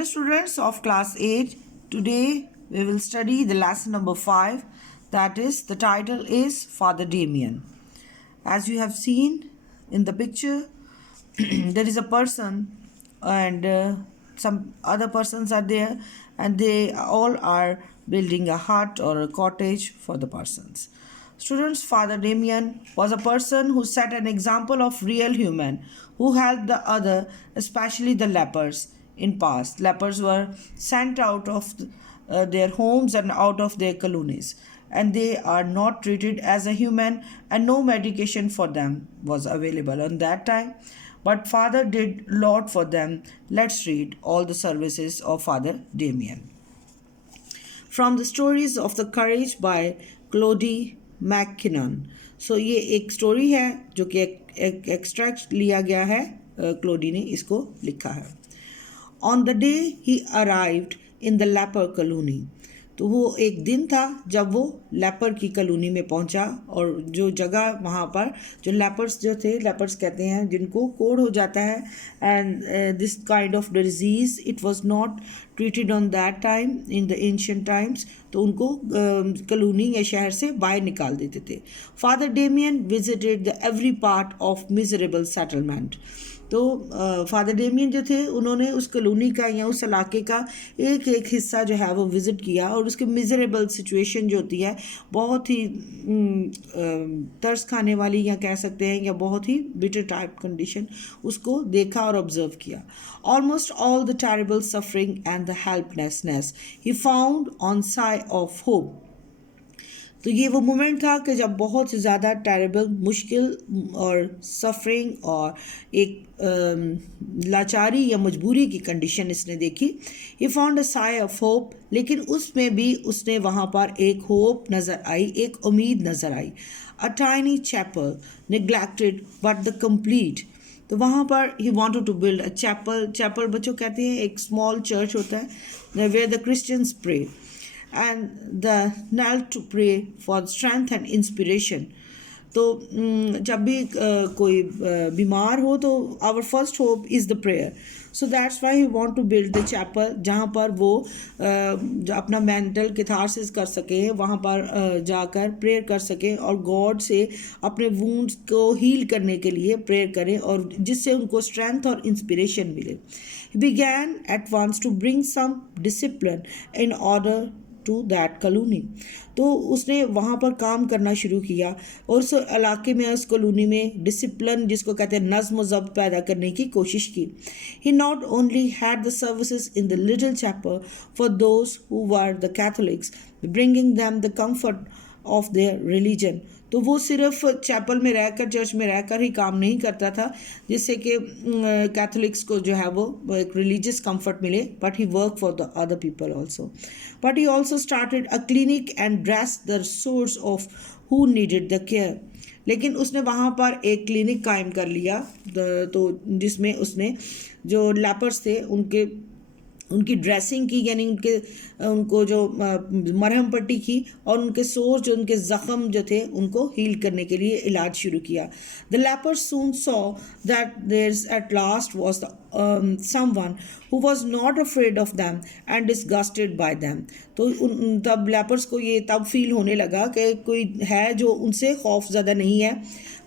Hello students of class 8. Today we will study the lesson number 5, that is the title is Father Damien. As you have seen in the picture there is a person and some other persons are there and they all are building a hut or a cottage for the persons. Students, Father Damien was a person who set an example of real human who helped the other, especially the lepers. In past, lepers were sent out of their homes and out of their colonies, and they are not treated as a human, and no medication for them was available on that time. But Father did lot for them. Let's read all the services of Father Damien. From the stories of the courage by Claudie McKinnon. So ये एक story है जो कि extract लिया गया है, क्लोडी ने इसको लिखा है. On the day he arrived in the leper colony, तो वो एक दिन था जब वो लेपर की कॉलोनी में पहुंचा. और जो जगह वहाँ पर जो लेपर्स जो थे, लेपर्स कहते हैं जिनको कोढ़ हो जाता है, and this kind of disease it was not treated on that time in the ancient times, तो उनको कॉलोनी या शहर से बाहर निकाल देते थे. Father Damien visited the every part of miserable settlement. तो फादर डेमियन जो थे उन्होंने उस कॉलोनी का या उस इलाके का एक एक हिस्सा जो है वो विज़िट किया और उसके मिजरेबल सिचुएशन जो होती है, बहुत ही तरस खाने वाली या कह सकते हैं या बहुत ही बिटर टाइप कंडीशन, उसको देखा और ऑब्जर्व किया. Almost all the terrible suffering and the helplessness he found on side of hope. तो ये वो मोमेंट था कि जब बहुत ज़्यादा टेरेबल, मुश्किल और सफरिंग और एक लाचारी या मजबूरी की कंडीशन इसने देखी. He found a sigh of hope, लेकिन उसमें भी उसने वहाँ पर एक होप नज़र आई, एक उम्मीद नज़र आई. A tiny chapel neglected but the complete. तो वहाँ पर ही wanted to build a chapel. Chapel बच्चों कहते हैं एक स्मॉल चर्च होता है where the Christians pray and the knelt to pray for strength and inspiration. तो जब भी कोई बीमार हो तो our first hope is the prayer. So that's why he want to build the chapel, जहाँ पर वो अपना mental catharsis कर सके, वहाँ पर जाकर प्रेयर कर सके और गॉड से अपने wounds को हील करने के लिए प्रेयर करें और जिससे उनको strength और inspiration मिले. He began at once to bring some discipline in order to that colony. तो उसने वहाँ पर काम करना शुरू किया और उस इलाके में, उस कॉलोनी में डिसिप्लिन जिसको कहते हैं नज़्म ज़ब्त पैदा करने की कोशिश की. He not only had the services in the little chapel for those who were the Catholics, bringing them the comfort of their religion. तो वो सिर्फ चैपल में रहकर, चर्च में रहकर ही काम नहीं करता था जिससे कि कैथोलिक्स को जो है वो एक रिलीजियस कंफर्ट मिले, but he work for the other people also. But he also started a clinic and dress the source of who needed the care. लेकिन उसने वहाँ पर एक क्लिनिक कायम कर लिया, तो जिसमें उसने जो लेपर्स थे उनकी ड्रेसिंग की, यानी उनको जो मरहम पट्टी की और उनके सोर जो उनके ज़ख़म जो थे उनको हील करने के लिए इलाज शुरू किया. The lepers soon saw that there at last was someone who was not afraid of them and disgusted by them. तो तब लेपर्स को ये तब फील होने लगा कि कोई है जो उनसे खौफ ज़्यादा नहीं है,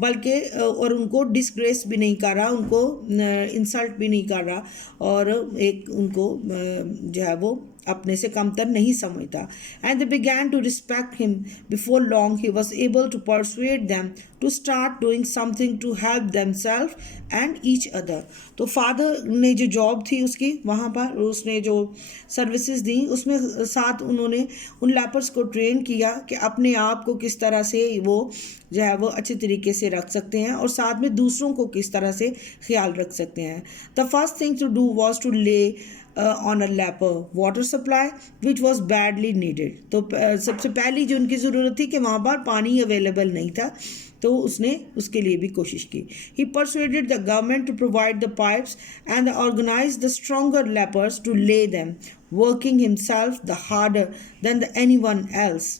बल्कि और उनको डिसग्रेस भी नहीं कर रहा, उनको इंसल्ट भी नहीं कर रहा और एक उनको जो है वो अपने से कमतर नहीं समझता. And they began to respect him. Before long he was able to persuade them to start doing something to help themselves and each other. तो फादर ने जो जॉब थी उसकी वहाँ पर, उसने जो सर्विसेज दी उसमें साथ उन्होंने उन लेपर्स को ट्रेन किया कि अपने आप को किस तरह से वो जो है वो अच्छे तरीके से रख सकते हैं और साथ में दूसरों को किस तरह से ख्याल रख सकते हैं. The first thing to do was to lay on a leper water supply which was badly needed. तो सबसे पहली जो उनकी ज़रूरत थी कि वहाँ पर पानी अवेलेबल नहीं था, तो उसने उसके लिए भी कोशिश की. He persuaded the government to provide the pipes and organized the stronger lepers to lay them, working himself the harder than anyone else.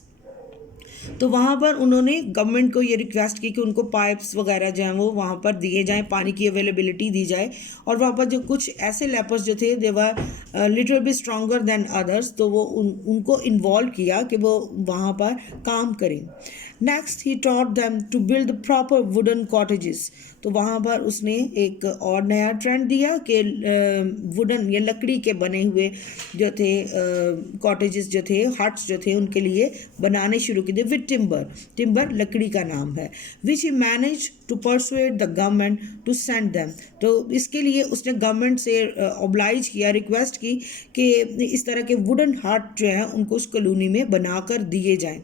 तो वहाँ पर उन्होंने गवर्नमेंट को ये रिक्वेस्ट की कि उनको पाइप्स वगैरह जो हैं वो वहाँ पर दिए जाएं, पानी की अवेलेबिलिटी दी जाए। और वहाँ पर जो कुछ ऐसे लेपर्स जो थे, they were little bit stronger than others, तो वो उनको इन्वॉल्व किया कि वो वहाँ पर काम करें। Next he taught them to build proper wooden cottages. तो वहाँ पर उसने एक और नया ट्रेंड दिया कि वुडन या लकड़ी के बने हुए जो थे कॉटेजेस जो थे, हट्स जो थे, उनके लिए बनाने शुरू किए विद टिम्बर लकड़ी का नाम है, which he manage to persuade the government to send them. तो इसके लिए उसने गवर्नमेंट से ऑब्लाइज किया, रिक्वेस्ट की कि इस तरह के वुडन हट जो हैं उनको उस कॉलोनी में बनाकर दिए जाएं।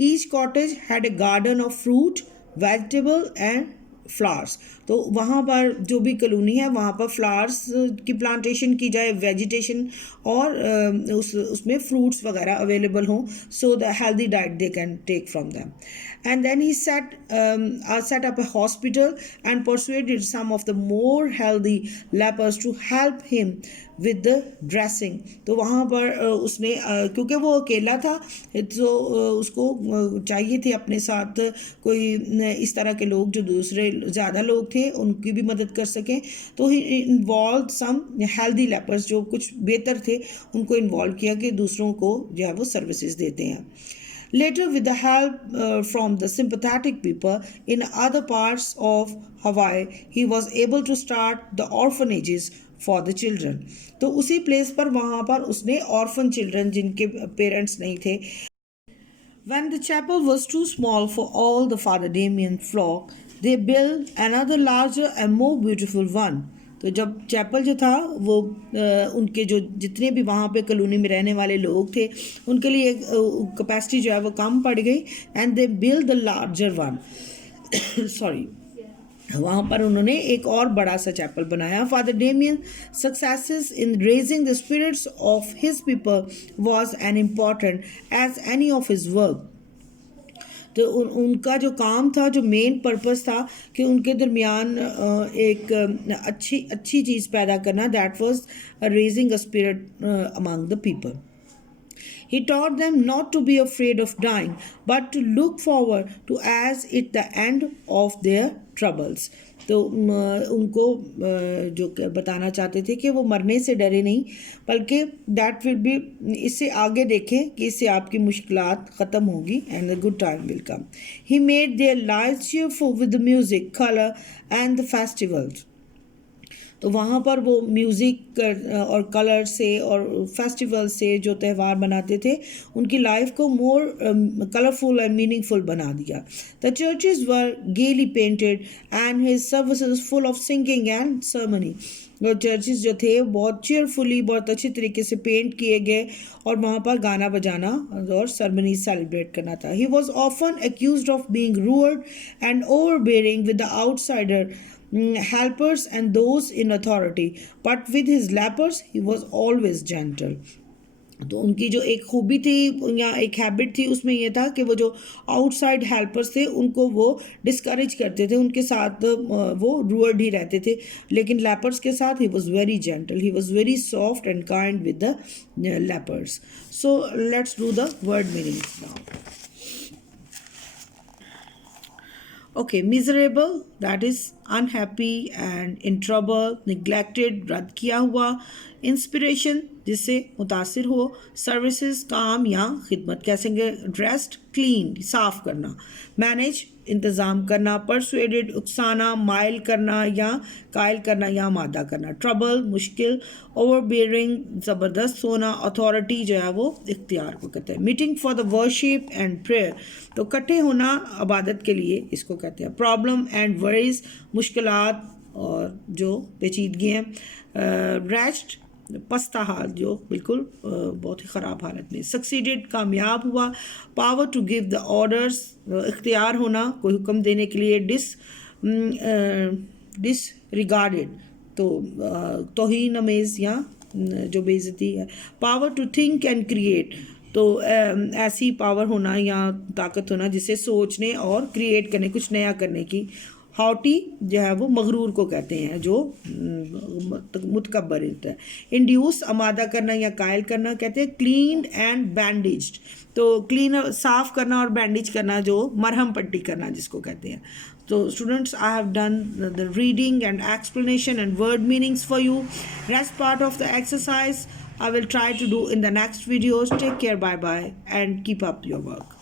Each cottage had a garden of fruit, vegetable and flowers. तो वहाँ पर जो भी कॉलोनी है वहाँ पर फ्लावर्स की प्लांटेशन की जाए, वेजिटेशन, और उसमें फ्रूट्स वगैरह अवेलेबल हों, so the healthy diet they can take from them. And then he set up a hospital and persuaded some of the more healthy lepers to help him with the dressing। तो वहाँ पर उसने क्योंकि वो अकेला था तो उसको चाहिए थे अपने साथ कोई इस तरह के लोग जो दूसरे ज़्यादा लोग थे उनकी भी मदद कर सकें। तो ही इन्वॉल्व सम हेल्दी लेपर्स, जो कुछ बेहतर थे उनको इन्वॉल्व किया कि दूसरों को जो है वो सर्विसेज देते हैं। Later, with the help from the sympathetic people in other parts of Hawaii, he was able to start the orphanages for the children। तो उसी प्लेस पर वहाँ पर उसने ऑर्फन चिल्ड्रन जिनके पेरेंट्स नहीं थे। When the chapel was too small for all the Father Damien flock, they built another larger and more beautiful one। तो जब चैपल जो था वो उनके जो जितने भी वहाँ पे कॉलोनी में रहने वाले लोग थे उनके लिए कैपेसिटी जो है वो कम पड़ गई, and they build the larger one. Sorry, वहाँ पर उन्होंने एक और बड़ा सा चैपल बनाया। Father Damien successes in raising the spirits of his people was an important as any of his work. तो उनका जो काम था, जो मेन पर्पस था कि उनके दरमियान एक अच्छी चीज़ पैदा करना, that was raising a spirit among the people. He taught them not to be afraid of dying, but to look forward to as it the end of their troubles। तो उनको जो बताना चाहते थे कि वो मरने से डरे नहीं, बल्कि दैट विल बी, इससे आगे देखें कि इससे आपकी मुश्किलात ख़त्म होगी, and the good time will come. He made their lives cheerful with the music, color and the festivals। तो वहाँ पर वो म्यूज़िक और कलर से और फेस्टिवल से जो त्यौहार मनाते थे उनकी लाइफ को मोर कलरफुल एंड मीनिंगफुल बना दिया। द चर्चेज वर गेली painted and his services full of singing and सर्मनी। वो चर्चेज जो थे बहुत चेयरफुली, बहुत अच्छी तरीके से पेंट किए गए और वहाँ पर गाना बजाना और सर्मनी सेलिब्रेट करना था। He was often accused of being rude and overbearing with the outsider helpers and those in authority, but with his lepers he was always gentle। तो उनकी जो एक खूबी थी या एक हैबिट थी उसमें यह था कि वो जो आउटसाइड हेल्पर्स थे उनको वो डिस्करेज करते थे, उनके साथ वो रूअर्ड ही रहते थे, लेकिन लेपर्स के साथ he was very gentle, he was very soft and kind with the lepers. So let's do the word meanings now. Okay, miserable, that is unhappy and in trouble, neglected, रद्द किया हुआ, इंस्पिरेशन, जिससे मुतासिर हो, services, काम या खिदमत, कैसेंगे, dressed, clean, साफ करना, मैनेज, इंतज़ाम करना, परसुएडेड, उकसाना, माइल करना या कायल करना या मादा करना, ट्रबल, मुश्किल, ओवरबियरिंग, ज़बरदस्त होना, अथॉरिटी जो है वो इख्तियार को कहते हैं, meeting for the worship and prayer, तो इकट्ठे होना इबादत के लिए इसको कहते हैं, प्रॉब्लम एंड वरीज, मुश्किलात और जो पेचीदगी हैं, रेस्ट, पस्ता हाल, जो बिल्कुल बहुत ही ख़राब हालत में, सक्सीडेड, कामयाब हुआ, power to give the orders, इख्तियार होना कोई हुक्म देने के लिए, डिसरिगार्डेड, तो तौहीन अमेज़ या जो बेइज्जती है, power to think and create, तो ऐसी पावर होना या ताकत होना जिससे सोचने और क्रिएट करने, कुछ नया करने की, हॉटी जो है वो मगरूर को कहते हैं, जो मुतकब्बर होता है। इंड्यूस आमादा करना या कायल करना कहते हैं। क्लीन एंड बैंडेज्ड, तो क्लीन साफ करना और बैंडेज करना, जो मरहम पट्टी करना जिसको कहते हैं। So students, I have done the reading and explanation and word meanings for you. Rest part of the exercise I will try to do in the next videos. Take care, bye bye, and keep up your work.